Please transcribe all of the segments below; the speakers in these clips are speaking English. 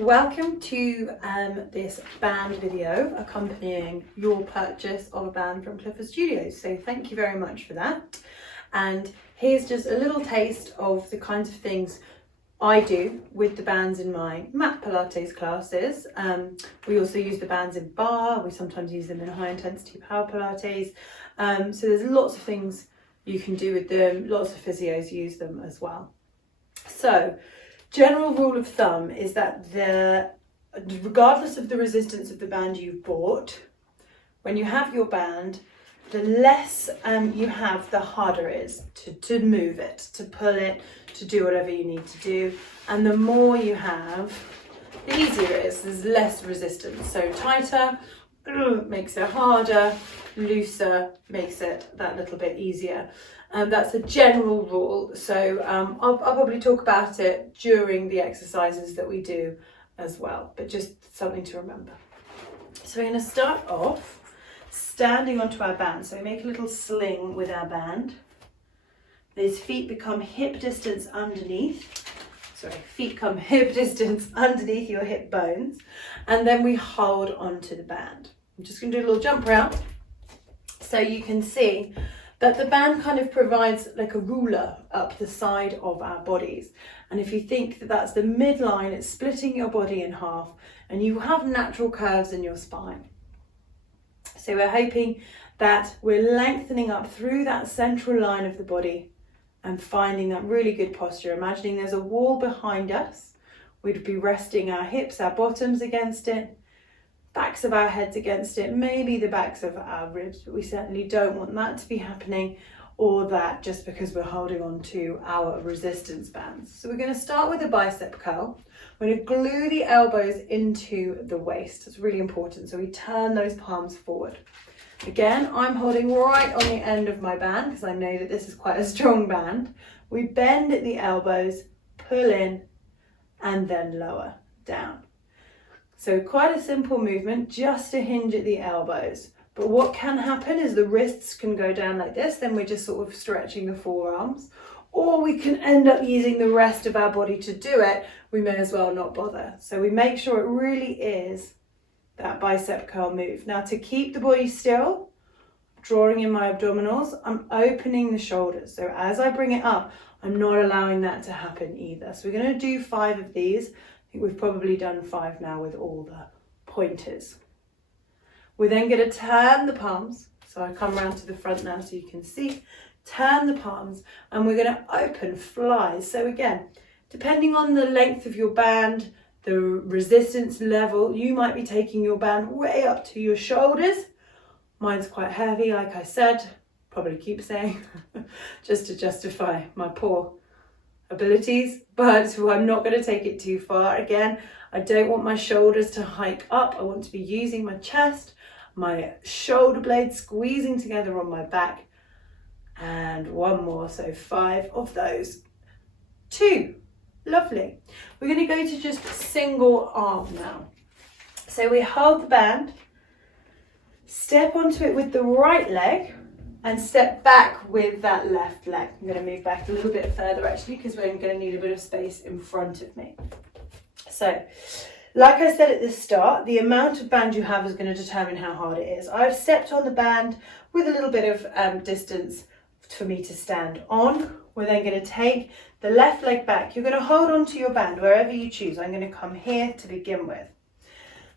Welcome to this band video accompanying your purchase of a band from Clifford Studios. So thank you very much for that. And here's just a little taste of the kinds of things I do with the bands in my mat Pilates classes. We also use the bands in Barre. We sometimes use them in high intensity power Pilates. So there's lots of things you can do with them. Lots of physios use them as well. So general rule of thumb is that regardless of the resistance of the band you've bought, when you have your band, the less you have, the harder it is to move it, to pull it, to do whatever you need to do. And the more you have, the easier it is. There's less resistance. So tighter makes it harder, looser makes it that little bit easier. That's a general rule. So I'll probably talk about it during the exercises that we do as well, but just something to remember. So we're going to start off standing onto our band. So we make a little sling with our band. These feet become hip distance underneath. Feet come hip distance underneath your hip bones. And then we hold onto the band. I'm just going to do a little jump around so you can see that the band kind of provides like a ruler up the side of our bodies. And if you think that that's the midline, it's splitting your body in half and you have natural curves in your spine. So we're hoping that we're lengthening up through that central line of the body and finding that really good posture. Imagining there's a wall behind us. We'd be resting our hips, our bottoms against it, backs of our heads against it, maybe the backs of our ribs, but we certainly don't want that to be happening, or that just because we're holding on to our resistance bands. So we're going to start with a bicep curl. We're going to glue the elbows into the waist. It's really important. So we turn those palms forward. Again, I'm holding right on the end of my band because I know that this is quite a strong band. We bend at the elbows, pull in, and then lower down. So quite a simple movement, just to hinge at the elbows. But what can happen is the wrists can go down like this, then we're just sort of stretching the forearms. Or we can end up using the rest of our body to do it. We may as well not bother. So we make sure it really is that bicep curl move. Now to keep the body still, drawing in my abdominals, I'm opening the shoulders. So as I bring it up, I'm not allowing that to happen either. So we're going to do 5 of these. I think we've probably done 5 now with all the pointers. We're then going to turn the palms. So I come around to the front now so you can see. Turn the palms and we're going to open flies. So again, depending on the length of your band, the resistance level, you might be taking your band way up to your shoulders. Mine's quite heavy, like I said, probably keep saying, just to justify my poor abilities, but I'm not going to take it too far. Again, I don't want my shoulders to hike up. I want to be using my chest, my shoulder blades squeezing together on my back. And 1 more, so 5 of those. 2, lovely. We're going to go to just single arm now. So we hold the band, step onto it with the right leg, and step back with that left leg. I'm going to move back a little bit further actually because we're going to need a bit of space in front of me. So, like I said at the start, the amount of band you have is going to determine how hard it is. I've stepped on the band with a little bit of distance for me to stand on. We're then going to take the left leg back. You're going to hold on to your band wherever you choose. I'm going to come here to begin with.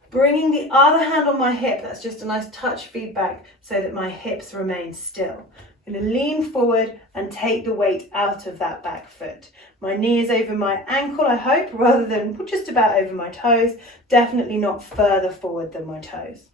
Bringing the other hand on my hip, that's just a nice touch feedback so that my hips remain still. I'm going to lean forward and take the weight out of that back foot. My knee is over my ankle, I hope, rather than just about over my toes. Definitely not further forward than my toes.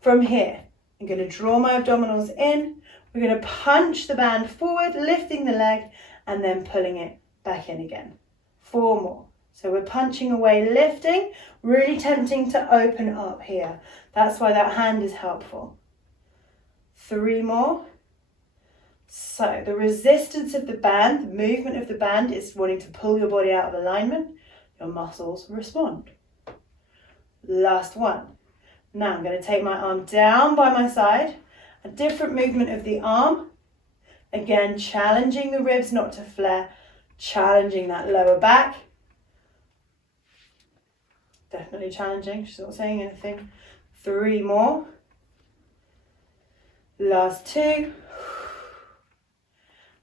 From here, I'm going to draw my abdominals in. We're going to punch the band forward, lifting the leg, and then pulling it back in again. 4 more. So we're punching away, lifting, really tempting to open up here. That's why that hand is helpful. 3 more. So the resistance of the band, the movement of the band is wanting to pull your body out of alignment. Your muscles respond. Last 1. Now I'm going to take my arm down by my side. A different movement of the arm. Again, challenging the ribs not to flare, challenging that lower back. definitely challenging. She's not saying anything. 3 more. Last 2.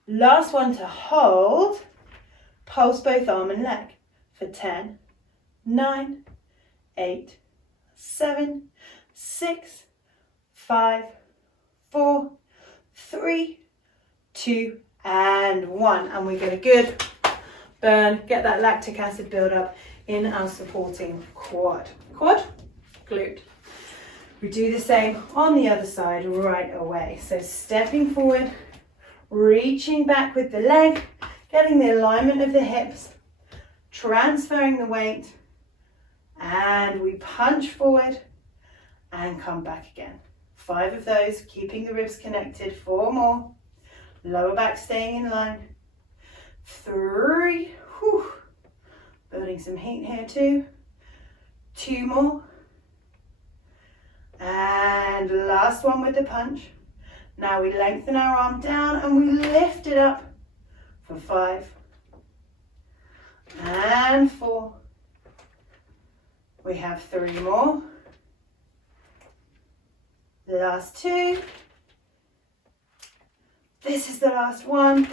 Last one to hold. Pulse both arm and leg for 10, 9, 8, 7, 6, 5, 4, 3, 2, and 1. And we get a good burn, get that lactic acid buildup in our supporting quad. Quad, glute. We do the same on the other side right away. So stepping forward, reaching back with the leg, getting the alignment of the hips, transferring the weight, and we punch forward and come back again. 5 of those, keeping the ribs connected. 4 more. Lower back staying in line. 3, whew. Building some heat here too. 2 more. And last one with the punch. Now we lengthen our arm down and we lift it up for 5 and 4. We have 3 more. Last 2. This is the last one.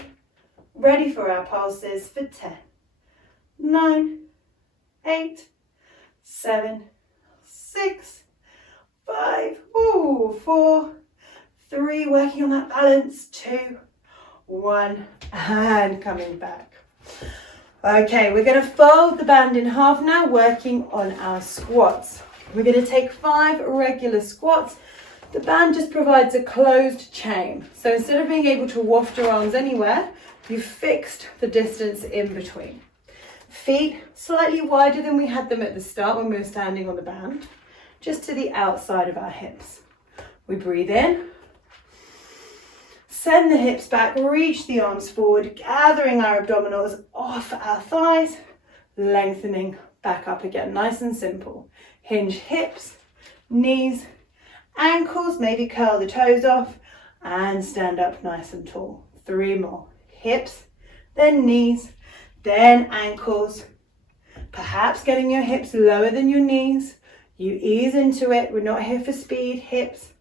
Ready for our pulses for 10, 9, 8, 7, 6, 5, 4, 3, working on that balance, 2, 1, and coming back. Okay, we're going to fold the band in half now, working on our squats. We're going to take 5 regular squats. The band just provides a closed chain. So instead of being able to waft your arms anywhere, you've fixed the distance in between. Feet slightly wider than we had them at the start when we were standing on the band, just to the outside of our hips. We breathe in, send the hips back, reach the arms forward, gathering our abdominals off our thighs, lengthening back up again, nice and simple. Hinge hips, knees, ankles, maybe curl the toes off and stand up nice and tall. 3 more. Hips, then knees, then ankles. Perhaps getting your hips lower than your knees. You ease into it. We're not here for speed. Hips,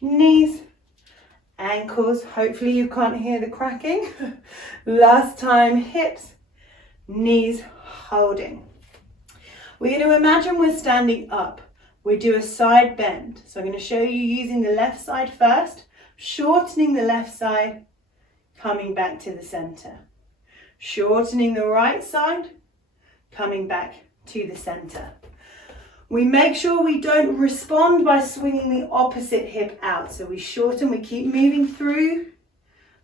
knees, ankles. Hopefully you can't hear the cracking. Last time, hips, knees, holding. We're going to imagine we're standing up. We do a side bend. So I'm going to show you using the left side first, shortening the left side, coming back to the center. Shortening the right side, coming back to the center. We make sure we don't respond by swinging the opposite hip out. So we shorten, we keep moving through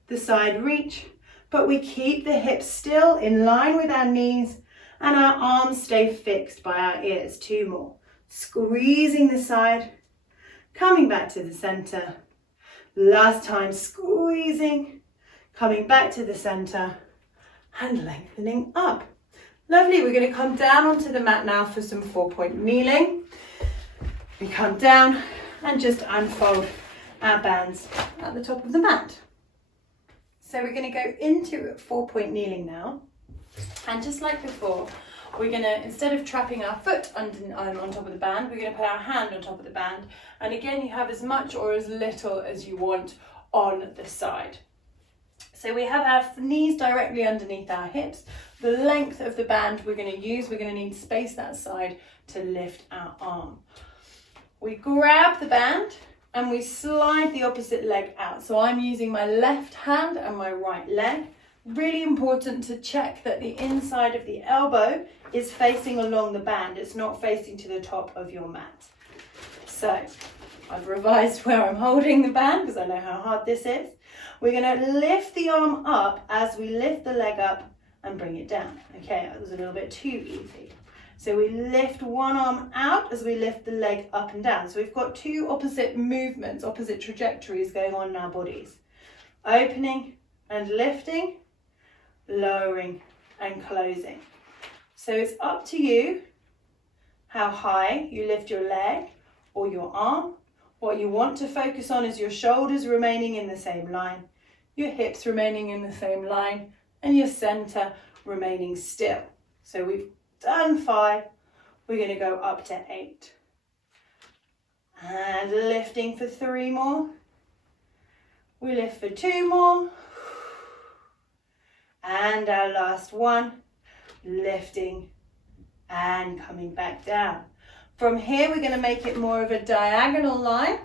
the side reach, but we keep the hips still in line with our knees and our arms stay fixed by our ears. 2 more. Squeezing the side, coming back to the center. Last time, squeezing, coming back to the center and lengthening up. Lovely, we're going to come down onto the mat now for some 4-point kneeling. We come down and just unfold our bands at the top of the mat. So we're going to go into 4-point kneeling now. And just like before, we're going to, instead of trapping our foot on top of the band, we're going to put our hand on top of the band. And again, you have as much or as little as you want on the side. So we have our knees directly underneath our hips. The length of the band we're going to use, we're going to need to space that side to lift our arm. We grab the band and we slide the opposite leg out. So I'm using my left hand and my right leg. Really important to check that the inside of the elbow is facing along the band. It's not facing to the top of your mat. So I've revised where I'm holding the band because I know how hard this is. We're going to lift the arm up as we lift the leg up and bring it down. Okay, that was a little bit too easy. So we lift one arm out as we lift the leg up and down. So we've got 2 opposite movements, opposite trajectories going on in our bodies. Opening and lifting, lowering and closing. So it's up to you how high you lift your leg or your arm. What you want to focus on is your shoulders remaining in the same line, your hips remaining in the same line, and your center remaining still. So we've done 5, We're going to go up to 8. And lifting for 3 more. We lift for 2 more. And our last one, lifting and coming back down. From here, we're going to make it more of a diagonal line.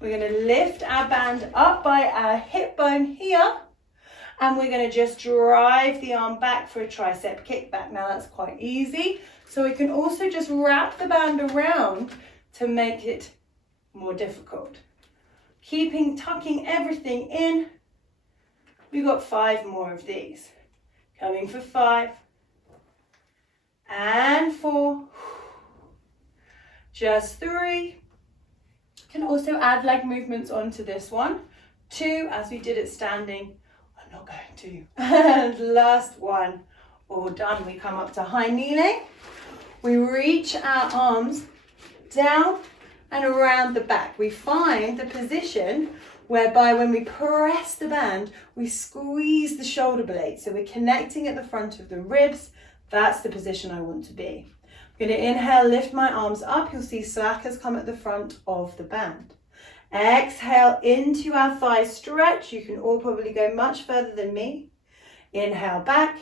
We're going to lift our band up by our hip bone here. And we're going to just drive the arm back for a tricep kickback. Now that's quite easy. So we can also just wrap the band around to make it more difficult. Tucking everything in. We've got 5 more of these. Coming for 5. And 4. Just 3. You can also add leg movements onto this one. 2, as we did it standing. I'm not going to. And last one. All done. We come up to high kneeling. We reach our arms down and around the back. We find the position whereby when we press the band, we squeeze the shoulder blades. So we're connecting at the front of the ribs. That's the position I want to be. I'm going to inhale, lift my arms up. You'll see slackers come at the front of the band. Exhale into our thigh stretch. You can all probably go much further than me. Inhale back.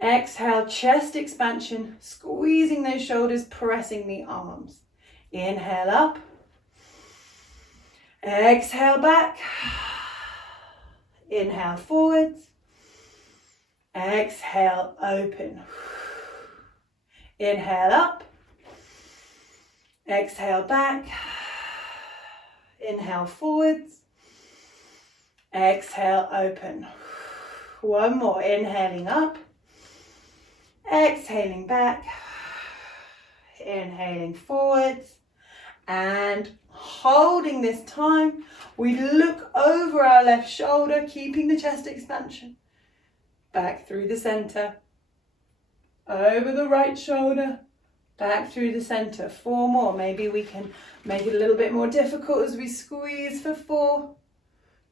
Exhale, chest expansion, squeezing those shoulders, pressing the arms. Inhale up. Exhale back. Inhale forwards. Exhale, open. Inhale up. Exhale back. Inhale forwards. Exhale, open. One more. Inhaling up. Exhaling back. Inhaling forwards. And holding this time, we look over our left shoulder, keeping the chest expansion. Back through the center. Over the right shoulder. Back through the center. 4 more. Maybe we can make it a little bit more difficult as we squeeze for 4.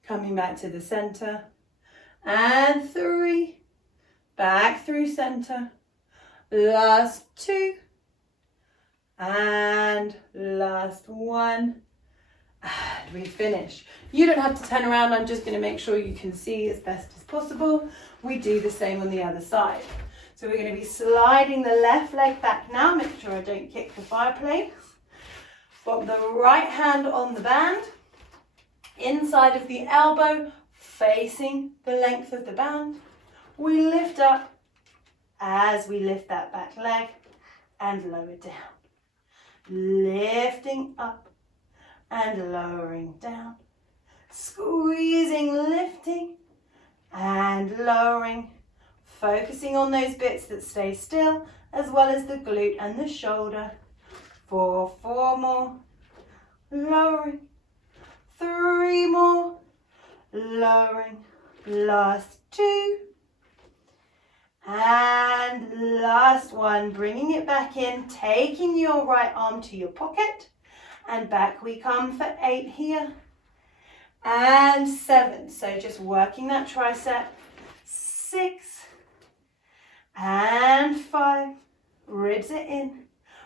Coming back to the center. And 3. Back through center. Last 2. And last 1. And we finish. You don't have to turn around. I'm just going to make sure you can see as best as possible. We do the same on the other side. So we're going to be sliding the left leg back now. Make sure I don't kick the fireplace. Got the right hand on the band. Inside of the elbow, facing the length of the band. We lift up as we lift that back leg and lower down. Lifting up and lowering down. Squeezing, lifting and lowering. Focusing on those bits that stay still, as well as the glute and the shoulder. 4 more. Lowering. 3 more. Lowering. Last 2. And last one. Bringing it back in. Taking your right arm to your pocket. And back we come for 8 here. And 7. So just working that tricep. 6. And 5, ribs it in.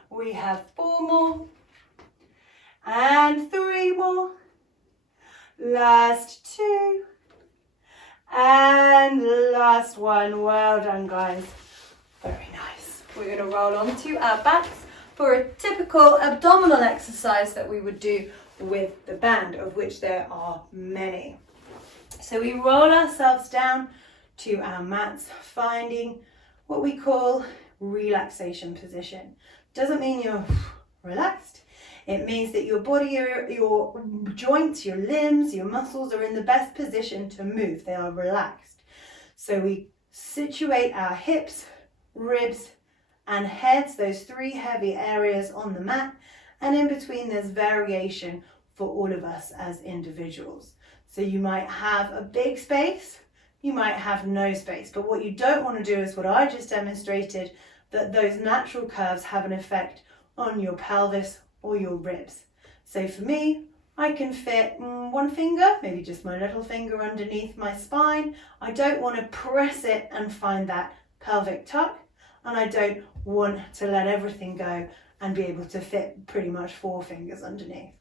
We have 4 more. And 3 more. Last 2. And last one. Well done, guys. Very nice. We're going to roll onto our backs for a typical abdominal exercise that we would do with the band, of which there are many. So we roll ourselves down to our mats, finding what we call relaxation position. Doesn't mean you're relaxed. It means that your body, your joints, your limbs, your muscles are in the best position to move. They are relaxed. So we situate our hips, ribs, and heads, those 3 heavy areas on the mat. And in between there's variation for all of us as individuals. So you might have a big space, you might have no space, but what you don't want to do is what I just demonstrated, that those natural curves have an effect on your pelvis or your ribs. So for me, I can fit 1 finger, maybe just my little finger underneath my spine. I don't want to press it and find that pelvic tuck. and I don't want to let everything go and be able to fit pretty much 4 fingers underneath.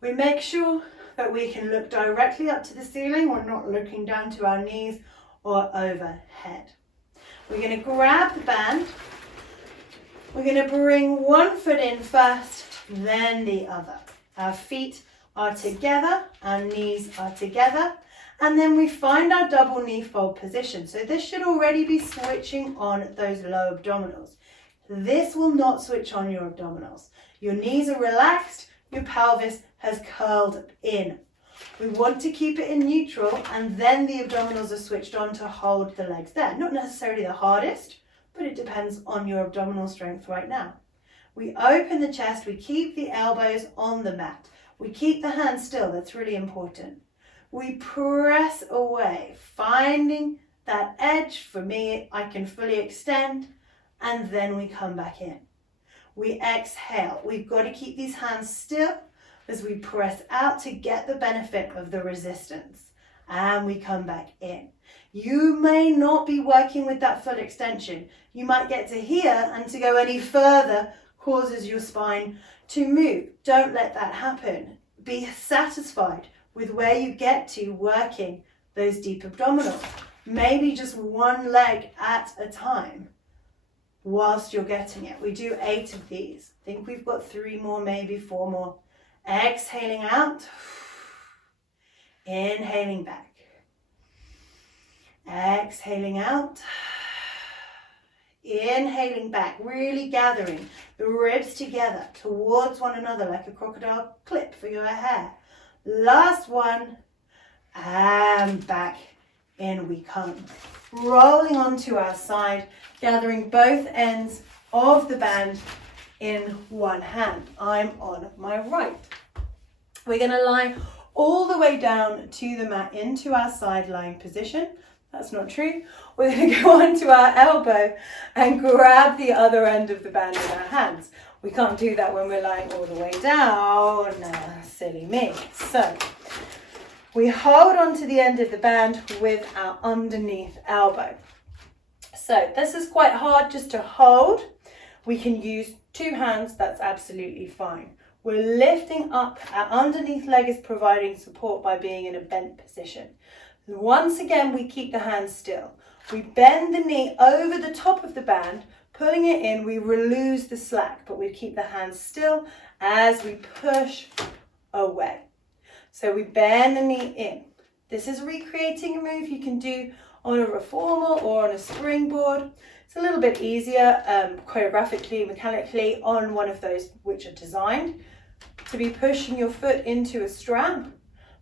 We make sure that we can look directly up to the ceiling. We're not looking down to our knees or overhead. We're going to grab the band. We're going to bring one foot in first, then the other. Our feet are together, our knees are together, and then we find our double knee fold position. So this should already be switching on those low abdominals. This will not switch on your abdominals. Your knees are relaxed, your pelvis has curled in. We want to keep it in neutral, and then the abdominals are switched on to hold the legs there. Not necessarily the hardest, but it depends on your abdominal strength right now. We open the chest, we keep the elbows on the mat. We keep the hands still, that's really important. We press away, finding that edge. For me, I can fully extend, and then we come back in. We exhale. We've got to keep these hands still as we press out to get the benefit of the resistance. And we come back in. You may not be working with that full extension. You might get to here, and to go any further causes your spine to move. Don't let that happen. Be satisfied with where you get to working those deep abdominals. Maybe just one leg at a time whilst you're getting it. We do 8 of these. I think we've got 3 more, maybe 4 more. Exhaling out, inhaling back. Exhaling out, inhaling back, really gathering the ribs together towards one another like a crocodile clip for your hair. Last one, and back in we come. Rolling onto our side, gathering both ends of the band in one hand. I'm on my right. We're going to lie all the way down to the mat into our side lying position. That's not true. We're going to go onto our elbow and grab the other end of the band in our hands. We can't do that when we're lying all the way down. Silly me. So we hold onto the end of the band with our underneath elbow. So this is quite hard just to hold. We can use 2 hands, that's absolutely fine. We're lifting up, our underneath leg is providing support by being in a bent position. Once again, we keep the hands still. We bend the knee over the top of the band, pulling it in, we lose the slack, but we keep the hands still as we push away. So we bend the knee in. This is recreating a move you can do on a reformer or on a springboard. It's a little bit easier choreographically, mechanically on one of those which are designed to be pushing your foot into a strap.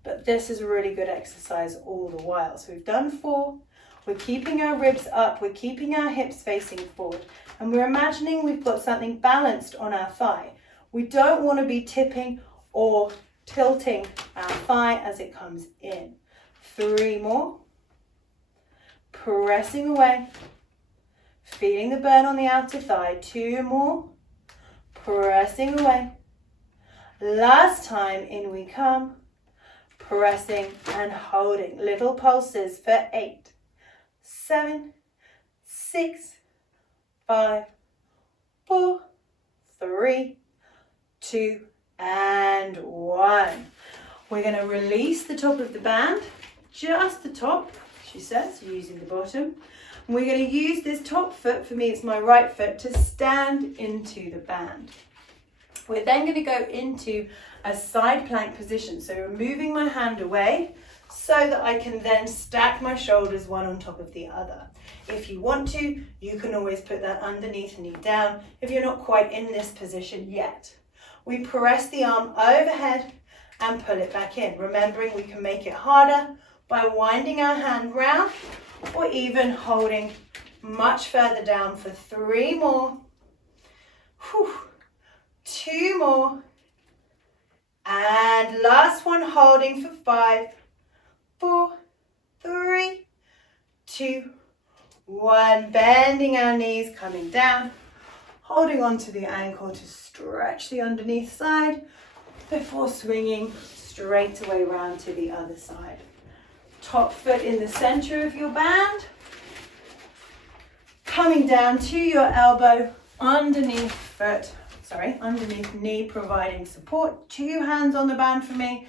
But this is a really good exercise all the while. So we've done 4. We're keeping our ribs up. We're keeping our hips facing forward. And we're imagining we've got something balanced on our thigh. We don't want to be tipping or tilting our thigh as it comes in. 3 more. Pressing away. Feeling the burn on the outer thigh. 2 more. Pressing away. Last time, in we come. Pressing and holding. Little pulses for 8, 7, 6, 5, 4, 3, 2, and 1. We're going to release the top of the band, just the top, she says, using the bottom. And we're going to use this top foot, for me it's my right foot, to stand into the band. We're then going to go into a side plank position. So removing my hand away so that I can then stack my shoulders one on top of the other. If you want to, you can always put that underneath, knee down, if you're not quite in this position yet. We press the arm overhead and pull it back in. Remembering we can make it harder by winding our hand round or even holding much further down for 3 more. 2 more. And last one, holding for 5, 4, 3, 2, 1. Bending our knees, coming down, holding onto the ankle to stretch the underneath side before swinging straight away round to the other side. Top foot in the center of your band. Coming down to your elbow, underneath knee, providing support. 2 hands on the band for me.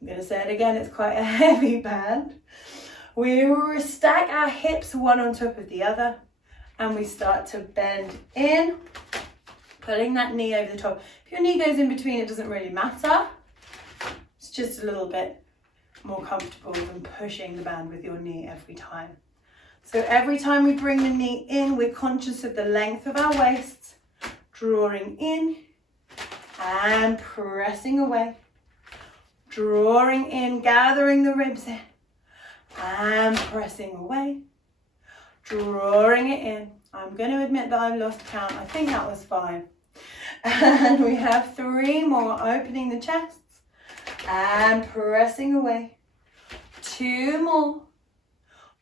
I'm going to say it again, it's quite a heavy band. We stack our hips one on top of the other, and we start to bend in, pulling that knee over the top. If your knee goes in between, it doesn't really matter. It's just a little bit more comfortable than pushing the band with your knee every time. So every time we bring the knee in, we're conscious of the length of our waists, drawing in and pressing away, drawing in, gathering the ribs in, and pressing away, drawing it in. I'm going to admit that I've lost count. I think that was fine. And we have 3 more, opening the chests and pressing away. 2 more,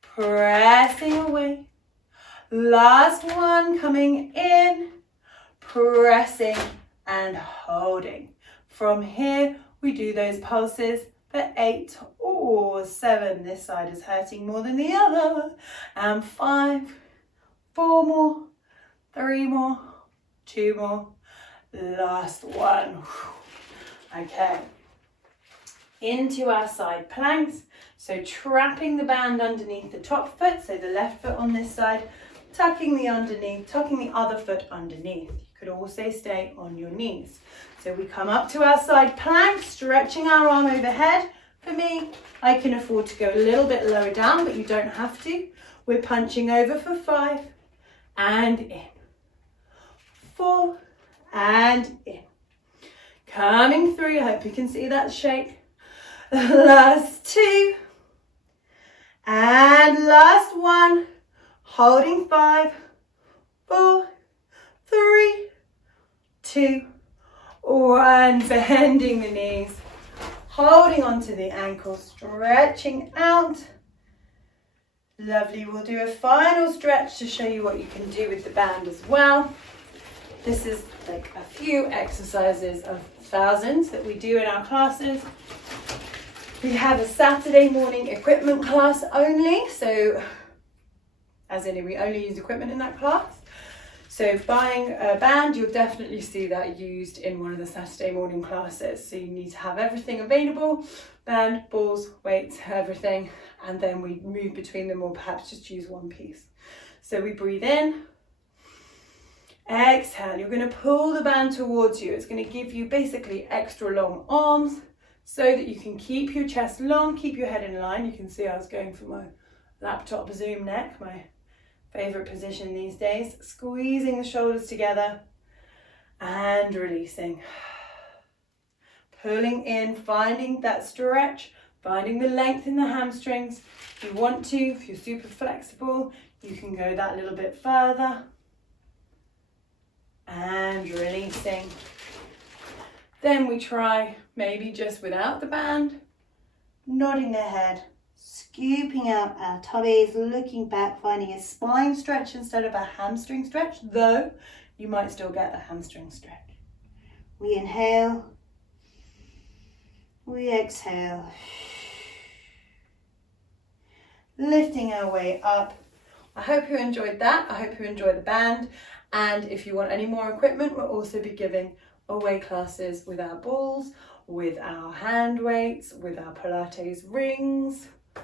pressing away. Last one, coming in, pressing and holding. From here, we do those pulses for 8 or 7. This side is hurting more than the other. And 5, 4 more, 3 more, 2 more. Last one. Okay. Into our side planks. So trapping the band underneath the top foot, so the left foot on this side, tucking the other foot underneath. You could also stay on your knees. So we come up to our side plank, stretching our arm overhead. For me, I can afford to go a little bit lower down, but you don't have to. We're punching over for 5 and in. 4 and in. Coming through, I hope you can see that shake. Last 2 and last 1. Holding 5, 4, 3, 2, 1. Bending the knees, holding onto the ankles, stretching out. Lovely. We'll do a final stretch to show you what you can do with the band as well. This is like a few exercises of thousands that we do in our classes. We have a Saturday morning equipment class only, so as in we only use equipment in that class. So buying a band, you'll definitely see that used in one of the Saturday morning classes. So you need to have everything available, band, balls, weights, everything, and then we move between them or perhaps just use one piece. So we breathe in, exhale, you're going to pull the band towards you. It's going to give you basically extra long arms so that you can keep your chest long, keep your head in line. You can see I was going for my laptop zoom neck, my favorite position these days. Squeezing the shoulders together and releasing. Pulling in, finding that stretch, finding the length in the hamstrings. If you want to, if you're super flexible, you can go that little bit further. And releasing. Then we try maybe just without the band, nodding the head, scooping out our tummies, looking back, finding a spine stretch instead of a hamstring stretch, though you might still get the hamstring stretch. We inhale, we exhale, lifting our way up. I hope you enjoyed that. I hope you enjoyed the band. And if you want any more equipment, we'll also be giving away classes with our balls, with our hand weights, with our Pilates rings. I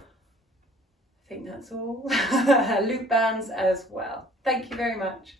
think that's all. Loop bands as well. Thank you very much.